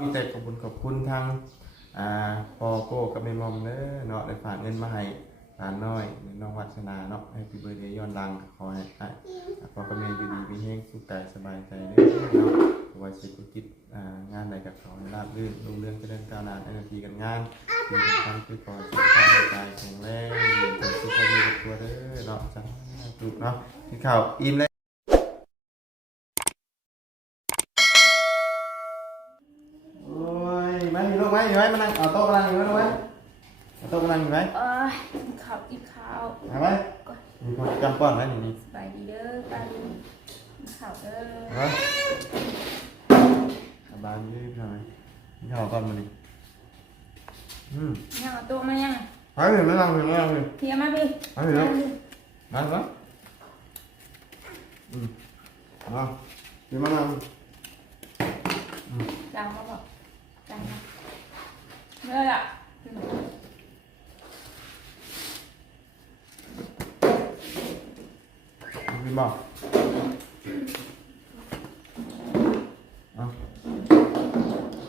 มีแต่ขอบคุณขอบคุณทางอ่าพอโก้กับแม่มอมเด้อเนาะได้ฝากเงินมาให้หลานน้อยน้องวัฒนาเนาะให้พี่เบอร์เดย์ย้อนดังขอให้ให้พอกับแม่อยู่ดีมีแห้งสุขกายสบายใจเด้อเนาะเพราะว่าเศรษฐกิจงานใดกับเขาให้ราบรื่นรุ่งเรื่องเจริญก้าวหน้าในน้าทีการงานที่สำคือขอให้สุขภาพร่างกายแข็งแรงอยู่เป็นสุขภาพมีครอบครัวเด้อเนาะจ้าธุเนาะกินข้าวอิ่มแล้ว โอ้ยมา อยู่ลูกไหมอยู่ไหมมานั่งเอาโต๊ะมานั่งอยู่ไหมลูกไหมเอาโต๊ะมานั่งอยู่ไหมเอ้ยกินข้าวกินข้าวหาไหมมีคนจำป้อนไหมนี่นี่สบายดีเด้อกันกินข้าวเด้อเอาไหมสบายดีพี่หน่อยกินข้าวก่อนมาดิอืมยังเอาโต๊ะมายังไปเห็นไหมนั่งเห็นไหมนั่งเห็นเทียมาพี่ไปเห็นแล้วมาไหมอืมมาเดี๋ยวมานั่ง ดังมาบอกดังมา เมื่อละกินบ่เอา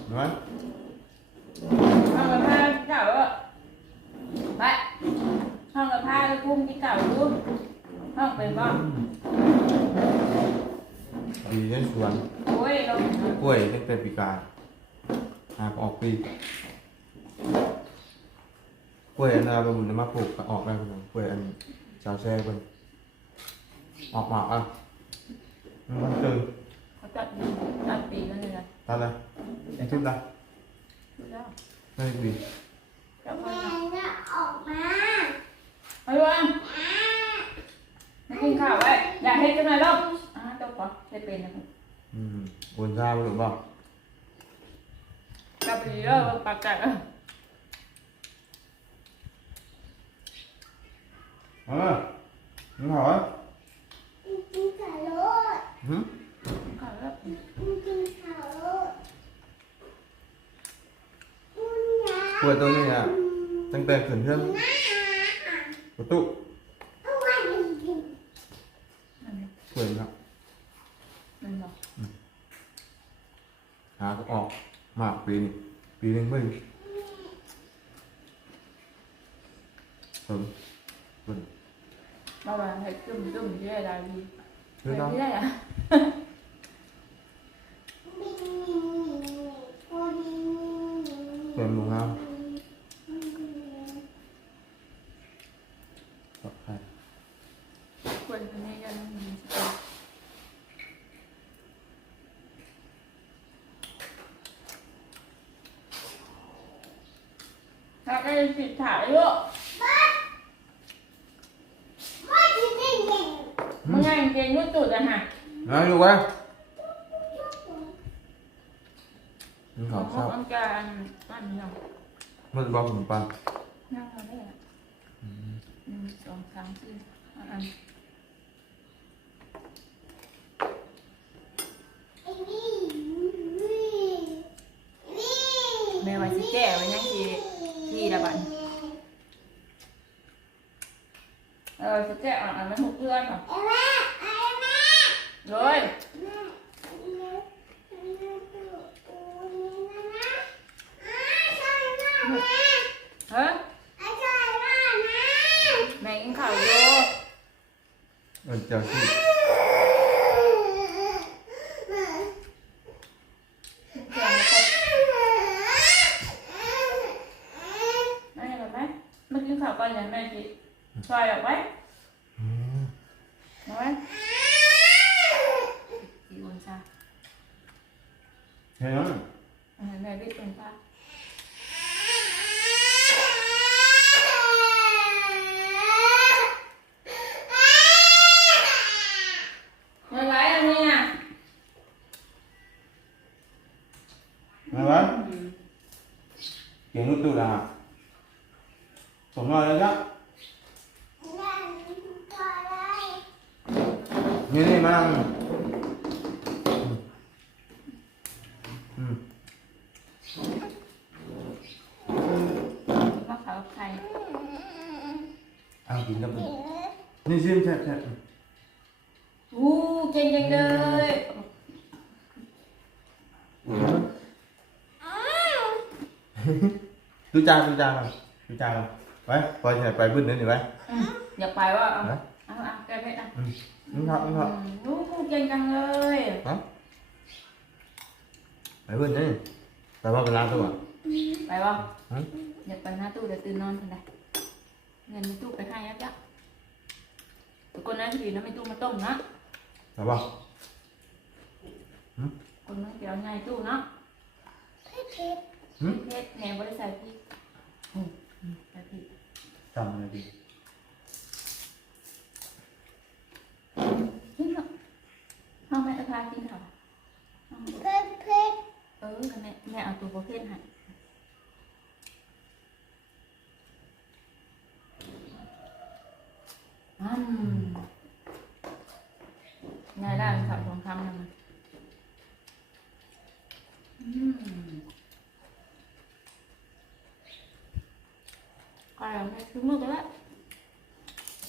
เห็นไหมห้องกระเพาเก่าอะไปห้องกระเพากุ้งที่เก่าดูห้องเป็นบ้างดีในสวนโอ้ยเรากล้วยตั้งแต่ปีกายหากออกปีก ล้วยอันนาบบุญมาปลูกก็ออกได้เป็นกล้วยอันชาวแช่เป็นออกมาอะมันตึงเขาจัดดีจัดปีนั่นเลยนะตัดเลยยังชุดละดูแล้วไม่ดีจับมาแม่จะออกมาไปวางมากินข้าวไว้อยากเฮ็ดจังไงลูกอ่าตัวก่อนได้เป็นนะอืมบุญชาบุญบ่กลับไปดีเด้อปากจัดเออ เออมึงหอยกินข้าวดหืมข้าวแล้วกินข้าวโลดคุณยายกล้วยตัวนี้อะตั้งแต่ขึ้นเพื่อนประตูเอาไว้กินนั่นนี่กล้วยครับนั่นเนาะหาก็ออกมากปีนี้ปีนึงไม่เพิ่มเพิ่มมาว่าให้จุ่มจุ่มที่ได้ได้ดีเฮ้ยน้ออะบินโอดิ เต็มลงน้ำตบใครควรคนนี้กันมีสติถ้าก็จะสิถ่ายลูก ไม่กินไม่กิน มึงไงเก่งนุ่นตุดอะฮะ นายดูวะมึงขขอองข้าวอันการอันนี้เนาะ มันบอกขนมปัง นั่งมาได้อะหนึ่งสองสามสี่ห้าอัน นี่นี่นี่ แม่ว่าสิแก้ไว้ยังสิที่ละบัดเออสิแก้อ่านอันมันหกเดือนเหรอ เอ้แม่เอ้แม่ เลย แม่แม่แม่ตัวโอ้ยนะนะอ้าใช่แม่แม่ เฮ้ย อ้าใช่แม่แม่ แม่กินข้าวอยู่ เออเจ้าที่ แกงมาครบแม่แบบไหม มากินข้าวก่อนอย่างแม่กินซอยออกไว้อืมเอาไว้กี่วันจ้าเฮ้ยน้อง เอาให้แม่รีบเป็นป้าเมื่อไรอันนี้อะ มาวะเก่งรุ่นตู้ละผมนอนแล้วจ้ะนี่นี่มานั่งอืม มะขามไข่ เอากินกับมึงนี่ซิมแซ่บแซ่บอู้เก่งจังเลยอืมดูจานดูจานก่อนดูจานก่อนไปไปที่ไหนไปบึ้นนั่นนี่ไปอืมอยากไปว่าเอานะเอาเอาแกเพชรอะนี่ครับนี่ครับอืมลูกเก่งจังเลยไปบึ้นนี่แต่ว่าเป็นร้านตัวไปว่าฮะอยากไปหน้าตู้เดี๋ยวตื่นนอนทันใด เงินในตู้ไปให้แล้วจ้ะทุกคนนั้นดีนะไม่ตู้มาต้มนะแต่ว่าคนนั้นเดี๋ยวไงตู้เนาะเผ็ดเผ็ดหืมเพชรแหนบริษัทพี่อืมอืมใส่พริกจำเลยดิกินเถอะห้องแม่จะพากินเถอะห้องแม่เผ็ดเผ็ดเออแม่แม่เอาตัวประเภทให้ อืมง่ายได้เป็นข่าวสองคำนะมันอืมก็แล้วแม่คือมือกันแล้ว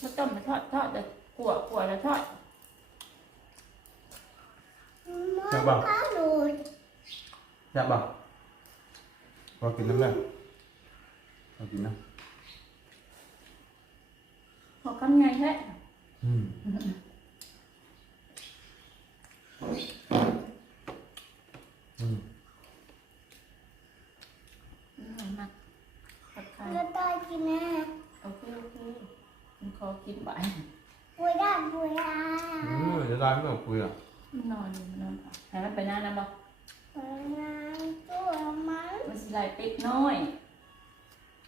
มาต้มมาทอดทอดแต่ขั่วขั่วแล้วทอดมันข้าวหลุดอยากบ่พอกินน้ำเลยพอกินนะ พอคำไงแท้อืมอืมอืมมากผัดไข่แล้วตายกินนะโอเคโอเคมันขอกินบ่ายป่วยได้ป่วยได้อืมเดี๋ยวได้ไม่ต้องคุยอะมันนอนอยู่มันนอนให้มันไปหน้านั้นบ่ป่วยงานตัวมันมันสิไหลเป็กน้อย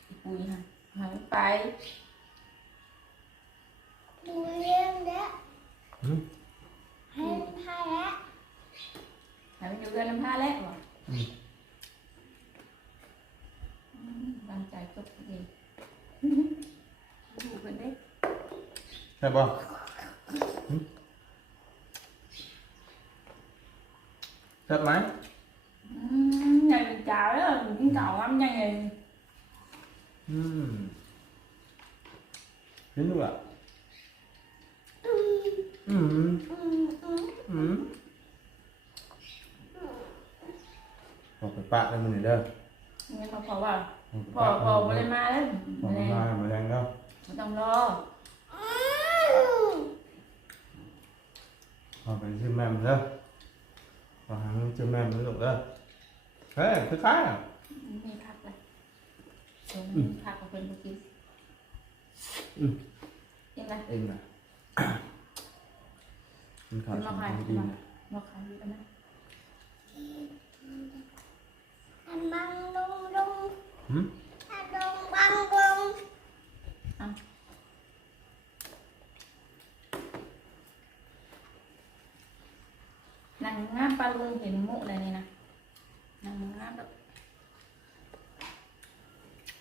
อีปุยค่ะหายไป ป่วยเลี้ยงเด็กอืมให้พาแล้วหายไปอยู่เรื อนน้ำผ้าแล้วบ่อืมอืมตั้งใจจบเองดูกันได้ใช่ป่ะอืมใช่ไหมอืมใหญ่เป็นจ่าแล้วกินเก่าลำใหญ่เลยอืมเห็นดูอะอืมอืมอืมอืมอืมบอกไปปะได้มันหน่อยเด้องั้นเขาบอกว่าบอกไปพอปะพอบ่ได้มาแล้วบอกแมไปลงมาแมลงแล้วไม่ต้องรออืมเอาไปชื่อแม่มันเด้อเอาหางชื่อแม่มันลูกเด้อเฮ้ยคือคล้ายอะมีพักเลยเดี๋ยวมันมีพักกับเพื่อนไปกินอืมยังไงเองน่ะ มันขาดมาสารขายดีมานะมาขายอยู่กันนะอันบังลงลงหืมอันลงบังลงนางงามปลาลุงเห็นมุอะไรนี่นะนางงามแบบ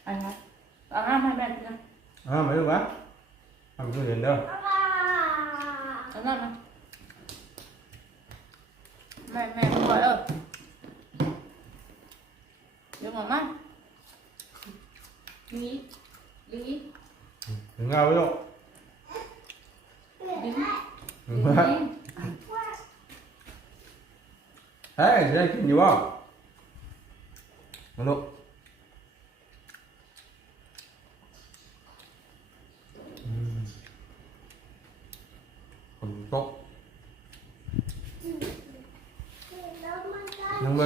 อะไรคะเอางามให้แม่กินนะอ่าไม่รู้วะทำเพื่อนเด้อ ว้า เอางามนะแม่แม่คอยเออเดี๋ยวมามาลีลี ถึงเงาไว้ลูก ลี ถึงว่าเฮ้ยจะได้กินอยู่บ่ มาลูกอืมคนตกแล้วมันก็ยังไ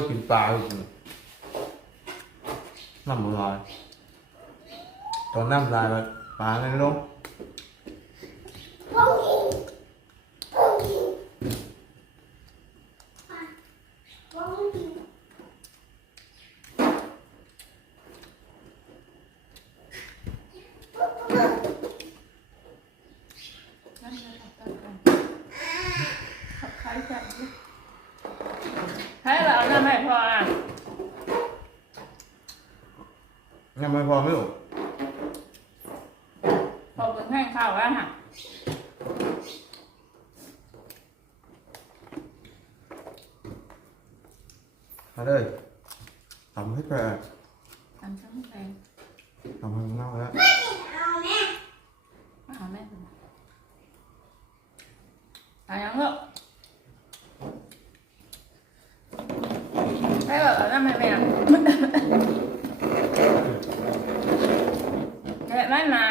mà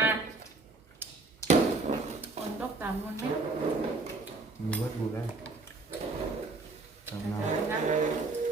Ôi tóc tầm luôn mấy มีวัตถุได้ตามเรา Trời ơi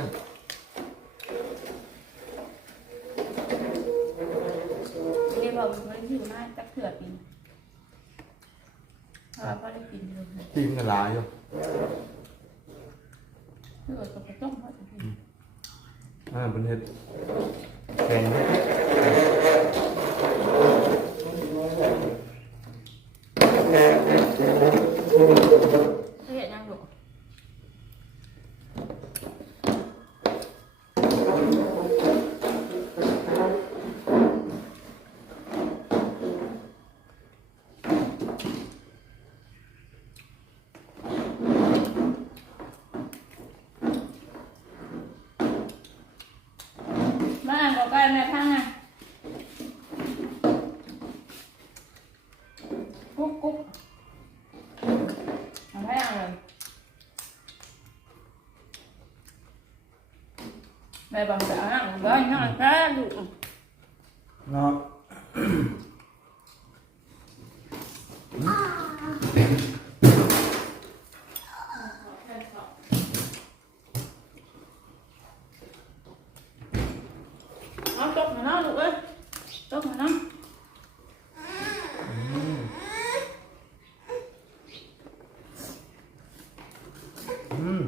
เนี่าไม่ได้อยู่น้าจัเถื่อปีนได้เล่ะตีมกันหลายอยู่เถื่อกับกจ้องเะกิอ่าเป็นเห็ดแกงเห็ด มาอ่านบอกกันนะทั้งอะกุ๊กกุ๊กทำให้ยังเลยแม่บอกจะเอาหนังร้อยหนังแค่ดู เนาะ เอาตกมาเนาะลูกเอ้ยตกมาเนาะ อืม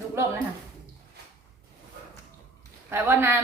ลูกลมนะฮะไปว่าน้ำ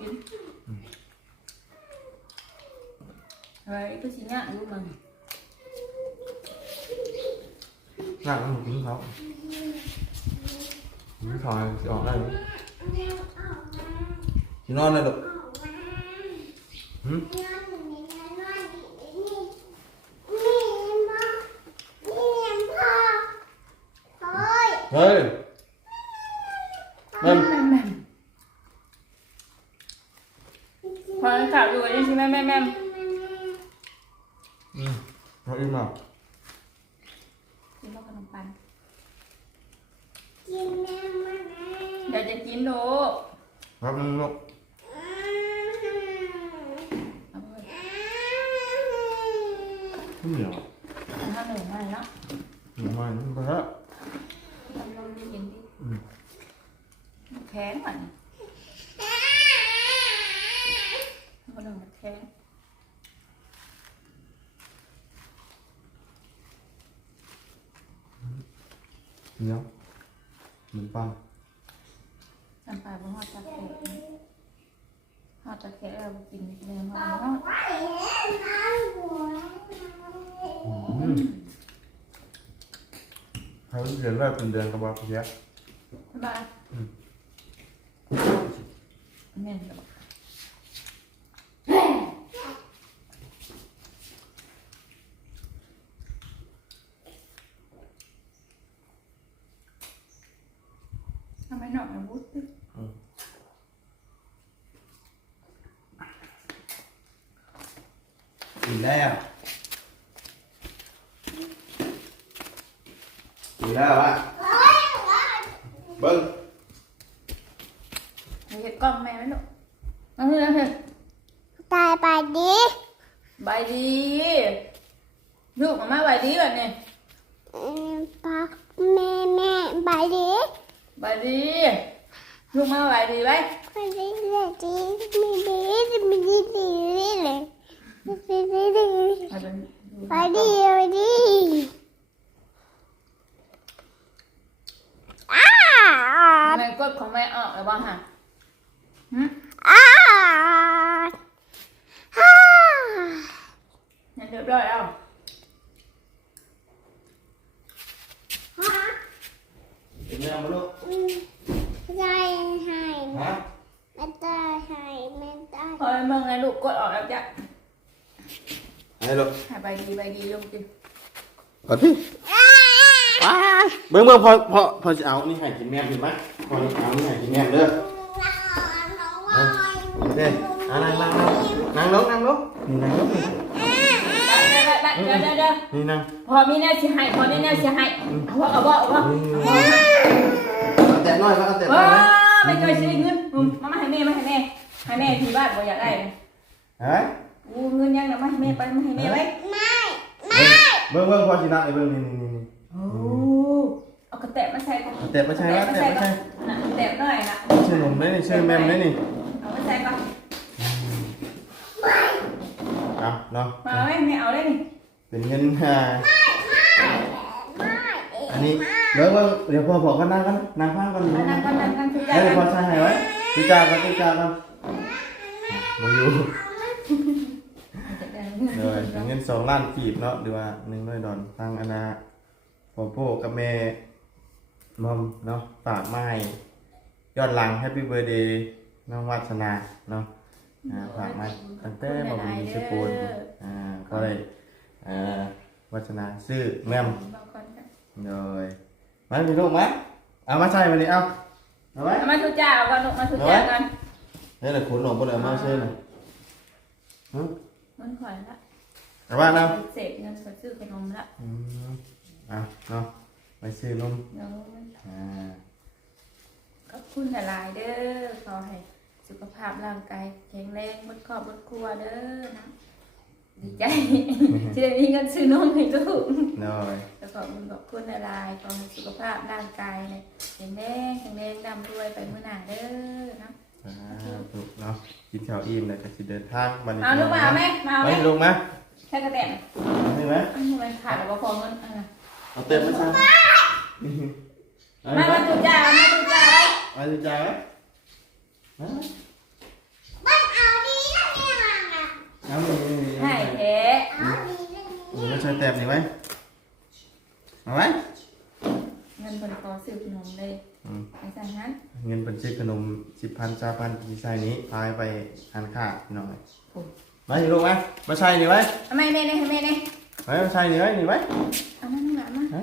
กินอะไรก็สิเนี่ยลูกมันนั่งแล้วมันกินเขาไม่ถอยจะออกได้ไหมออกมากิน นอนเลยลูกออกมาหืม นอนอยู่ในนั้นนอนอยู่นี่นี่มานี่พ่อเฮ้ย เฮ้ย แม่แม่แม่พอข่าวอยู่ยังใช่ไหมแม่แม่ อืมเอาอีกมา กินข้าวขนมปัง กินน้ำมันนะ เดี๋ยวจะกินลูกครับนึงลูกเอาไปขึ้นเหนียวเอาข้าวหนึ่งให้เนาะเหนียวมานี่ไปแล้ว ทำลองกินดิ อืม แข็งมันข้าวหนึ่งมันแข็ง เหนียวเหมือนปัง ทำปลาบนหอดตะแคงหอดตะแคงเรากินเนื้อมันเนาะ ไปน้ำหัว อืม เขาเขียนว่าเป็นเดือนกระบอกเยอะสบายแม่นจะบอกทำไมหนอกมันวุ้ด กินได้อะกินได้หรอวะเบิ้ง เห็ดกล้องแม่ไหมลูกเอาเถอะเถอะ ตายไปดิ บายดีลูกมาบายดีก่อนเนี่ยปักแม่แม่ไปดิบายดีลูกมาบายดีไหมไปดิเลยดิมีดิมีดิดิเลยไปดิดิเอาเป็นไปดิไปดิอ้าแม่กดของแม่ออกแล้วบ้างฮะหึอ้าฮ่า นั่นเรียบร้อยแล้วฮ่าเป็นยังไงลูกอืมใจให้ฮะไม่ได้ให้ไม่ได้พอมึงไงลูกกดออกแล้วจ้ะให้ลูกหายไปดีไปดีลูกจิก่อนพี่ว้ายเบิ่งเบิ่งพอพอพอจะเอา นี่ให้กินแม่กินไหมพอจะเอานี่ให้กินแม่เด้อน้องวายโอเคอะนั่งนั่งนั่งนั่งลงนั่งลง นี่นั่งลงนี่เดี๋ยวเดี๋ยวเดี๋ยวนี่นั่งพอมีแนวสิให้พอมีแนวสิให้เอาว่าเอาว่าเอาว่าเอาแตะน้อยมาเอาแตะน้อยไม่เคยซื้เงินมามาให้แม่มาให้แม่ให้แม่ที่บ้านบ่อยากได้ฮ้ยอู้เงินยังนะมาให้แม่ไปมาให้แม่ไว้ไม่ไม่เบิ่งเบิ่งพอชินะไอ้เบิ่งนี่นี่นี่โอ้เอากระแตะมาใส่ก่อนเอาแตะมาใช่ไหมแตะมาใช่น่ะแตะหน่อยนะชื่อหนุ่มได้นี่ชื่อแม่มได้นี่ เอามาใส่ก่อน เอาเนาะมาไว้ไม่เอาได้นี่เป็นเงินอ่าไม่อันนี้เบิ่งเบิ่งเดี๋ยวพอพอก็นั่งกันนั่งฟังกันนั่งนั่งกันนั่งกันทุกอย่าเดี๋ยวพองกันใช้ให้ไว้ตุจากันตุจากันมาอยู่เลยเป็นเงินสองล้านกีบเนาะหรือว่าหนึ่งร้อยดอลทางอนาพอโป้กับแม่มอมเนาะฝากมาให้ย้อนหลังแฮปปี้เบ t ร์ a เดย์น้องวัฒนาเนาะ อ่าฝากมาตั้งแต่บอมีสกุลอ่าก็เลยอ่าวัฒนาซื้อแม่มบอกก่อนค่ะเลยมามีลูกไหมเอามาใส่มาดิเอาเอาไว้เอามาทุกจ้าเอาก่อนลูกมาทุกจ้ากันนี่แหละขุนหลงบนเอามาใช่ไหมฮึมันขวัญละเอาว่าเราเสพเงินสดซื้อขนมละอืมอะเนาะไปซื้อนมเดี๋ยวอ่าขอบคุณหลายๆเด้อขอให้ สุขภาพร่างกายแข็งแรงบนครอบบนครัวเด้อนะดีใจ ที่ได้มีเงินซื้อนมให้ลูกเลยแล้วก็ขอบคุณหลายๆขอให้สุขภาพร่างกายเนี่ยแข็งแรงแข็งแรงดำรวยไปเมื่อหน้าเด้อนะอ่าถูกเนาะกินข้าวอิ่มเลยก็สิเดินทางบันนี้เอาลูกมาเอาไหมมาเอาไหมไม่ลงไหมแค่กระแตะใช่ไหมอันนี้มันขาดหรือว่าพอเงินอะเอาเต็มมาซะมามาจุจ้ามาจุจ้าไว้มาดูใจไหมฮะ บ้านเอาดีนะเนี่ยมันอะเอานี่นี่นี่ให้แท้เอาดีนะอืมไม่ใช่แต้มนี่ไหมเอาไหมเงินเป็นขอซื้อขนมเลยอืมไอ้สันนั้นเงินเป็นชื่อขนมสิบพันจ้าพันกี่ไซนี้พายไปทานข้าวพี่น้องเลยมาอยู่ลูกไหมมาใช่นี่ไหมเอาไม่แม่เนี่ยให้แม่เนี่ยเฮ้ยมาใช่นี่ไหมนี่ไหมเอานั่นหลานมาฮะ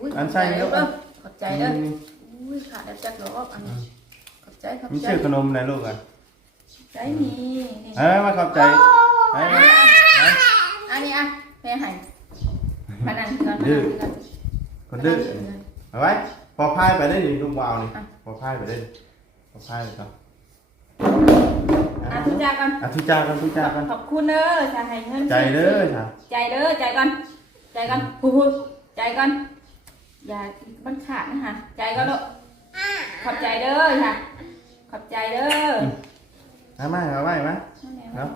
อุ้ยอันใช่เยอะเด้อขอบใจเด้อนี่อุ้ยขาดแล้วจักรอบอันนี้ขอบ ใจขอบมีใจชื่อขนมอะไรลูกอะใจมีนี่เอ้ยมาขอบใจเฮ้ยมาเฮ้ยอันนี้อะแม่ให้พนันกันพดื้นัอนกันคนดื้อเอาไว้พอพายไปได้ดิลูกวาวนี่พอพายไปได้ดิพอพายเลยครับอะทุจ้ากันอะทุจ้ากันทุจ้ากันขอบคุณเด้อจะให้เงินใจเด้อจ้ะใจเด้อใจกันใจกันพูดใจกันอย่ามันขาดนะฮะใจกันลูกขอบใจเด้อค่ะ ขอบใจเด้อเอามาเอาไว้มาครับ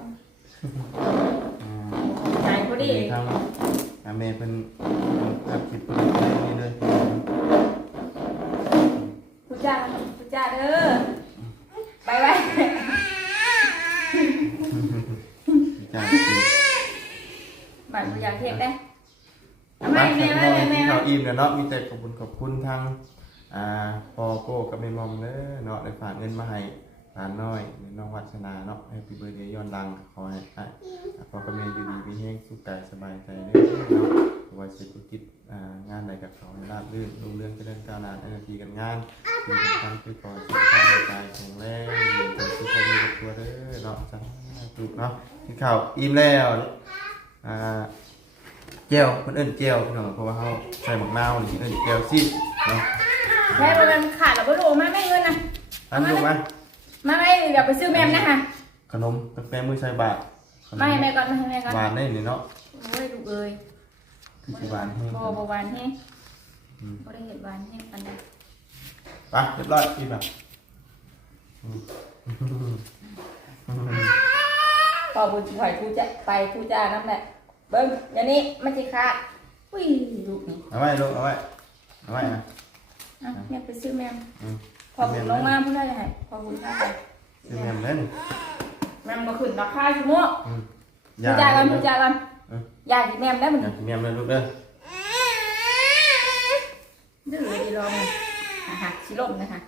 ใจพอดีทางอาเมย์เป็นอัดคลิปนี่เลยทุจ้าทุจ้าเด้อไปไว้จ้าบัตรอยากเห็นได้เอามาไม่แม่แม่แม่แม่แม่แม่เขาอิ่มเนาะมีแต่ขอบคุณขอบคุณทาง อ่าพอโก้กับแม่มอมเด้อเนาะได้ฝากเงินมาให้หลานน้อยน้องวัฒนาเนาะให้ปีเบอร์เดย์ย้อนดังขอให้อะพอกับแม่อยู่ดีมีแห้งสุขกายสบายใจเด้อเนาะว่าเศรษฐกิจงานใดกับเขาให้ราบรื่นรุ่งเรื่องเจริญก้าวหน้าในหน้าที่การงานที่สำคัญคือก่อนสุขภาพร่างกายแข็งแรงอยู่เป็นสุขภาพมีตัวเด้อเนาะจ้าถูกเนาะกินข้าวอิ่มแล้วอ่าเจลมันเอิ้นเจลพี่น้องเพราะว่าเขาใส่หมักนาวนี่เอิ้นเจลซีเนาะ แม่มันขาดแล้วก็ดูมาไม่เงินนะอันลูกมามาไม่เดี๋ยวไปซื้อแม่นะคะขนมกาแฟมือใส่บาทขนมาให้แม่ก่อนมาให้แม่ก่อนหวานได้นี่เนาะโอ้ยลูกเอ้ยคือสิหวานแห้งบ่บ่หวานแห้งบ่ได้เห็นหวานแห้งปานใดไปเรียบร้อยกินแบบพอบุญถอยกูจะไปกูจ้านั่นแหละเบิ้งเดี๋ยวนี้มันสิขาดอุ้ยลูกนี่เอาไว้ลูกเอาไว้เอาไว้นะ อะแม่ไปซื้อแม่มอืมพอบุญลงมาพุ่นได้ให้พอบุญได้ซื้อแม่มเล่นมันมาขึ้นราคาชั่วโมงอืมผู้จ่ายกันผู้จ่ายกันเอออยากกินแมมได้มันอยากกินแมมเลยลูกเด้อดื้อดีลองนะคะชิลมนะคะ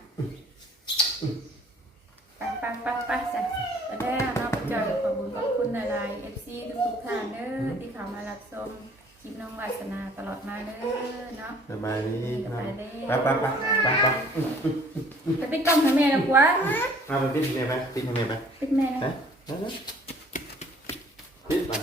ไปไปไปไปจ้ะแล้วเนาะผู้จ่ายขอบคุณขอบคุณหลายๆ FC ทุกๆท่านเด้อที่เข้ามารับชมค ลิปน้องวาสนาตลอดมาเด้อเนาะสบายดีสเนาะบายดีไปไปไปไปไปไปปิดกล้องให้แม่แล้วกว่ามาไปปิดแม่ไปปิดให้แม่ไปปิดแม่นะนะนะนะปิดมัน